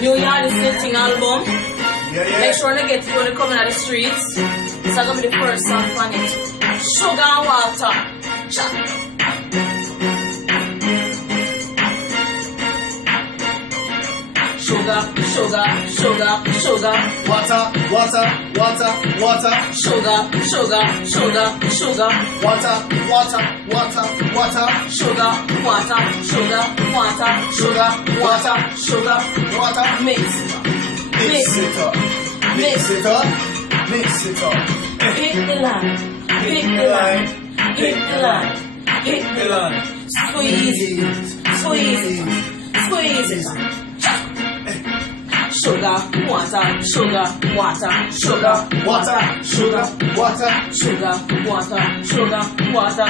New Year the same thing album. Yeah. Make sure they get it when they come in the streets. It's gonna be the first song on it. Sugar and water. Cha. Sugar, sugar, sugar, sugar. Water. Sugar, sugar, sugar, sugar. Water. Sugar, water, sugar, water, Sugar, water, sugar. water. Mix. Mix it up. Mix it up. Hit the line. Hit the line. Hit the line. Hit the line. Squeeze it. Squeeze it. Squeeze it. Sugar, water, sugar, water, sugar, Water. sugar, water, sugar, water,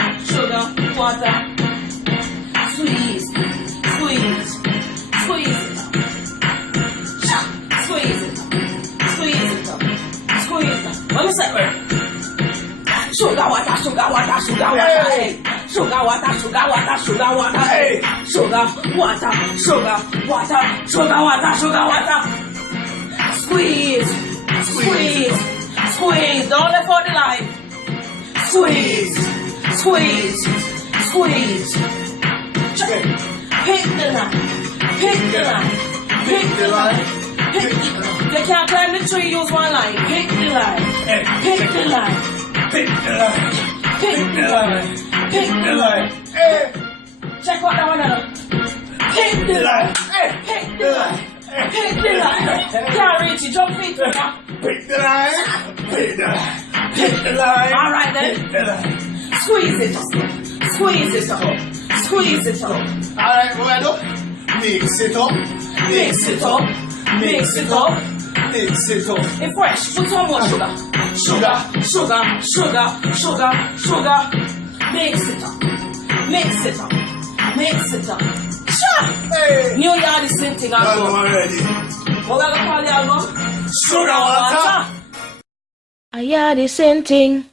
water. Squeeze, squeeze, squeeze it up. Squeeze it up. Squeeze it up. Squeeze it up. Let me say it. Sugar, water, sugar, water, sugar, water, hey. Sugar, water, sugar, water, sugar, water, hey. Sugar, water, sugar, water, sugar, water, sugar, water. Squeeze, squeeze, squeeze. Don't let out the line. Squeeze, squeeze, squeeze. Pick the line. Pick the line. Pick the line. Pick. You can't climb the tree, use one line. Pick the line. Pick the line. Pick the line. Pick the line. Pick the line. Check out that one out. Pick the line. Pick the line. Pick the line. Can't reach it. Jump feet. Pick the line. Pick the line. All right then. Pick the line. Squeeze it up. Squeeze it up. Squeeze it up. Alright, what I do? Mix it up. Mix it up. Mix it up. Mix it up. It's fresh. Put some more sugar. Sugar. Mix it up. Mix it up. Mix it up. Hey. New Year the same thing Done album. already. What we gonna call the album? Sugar water. I hear the same thing.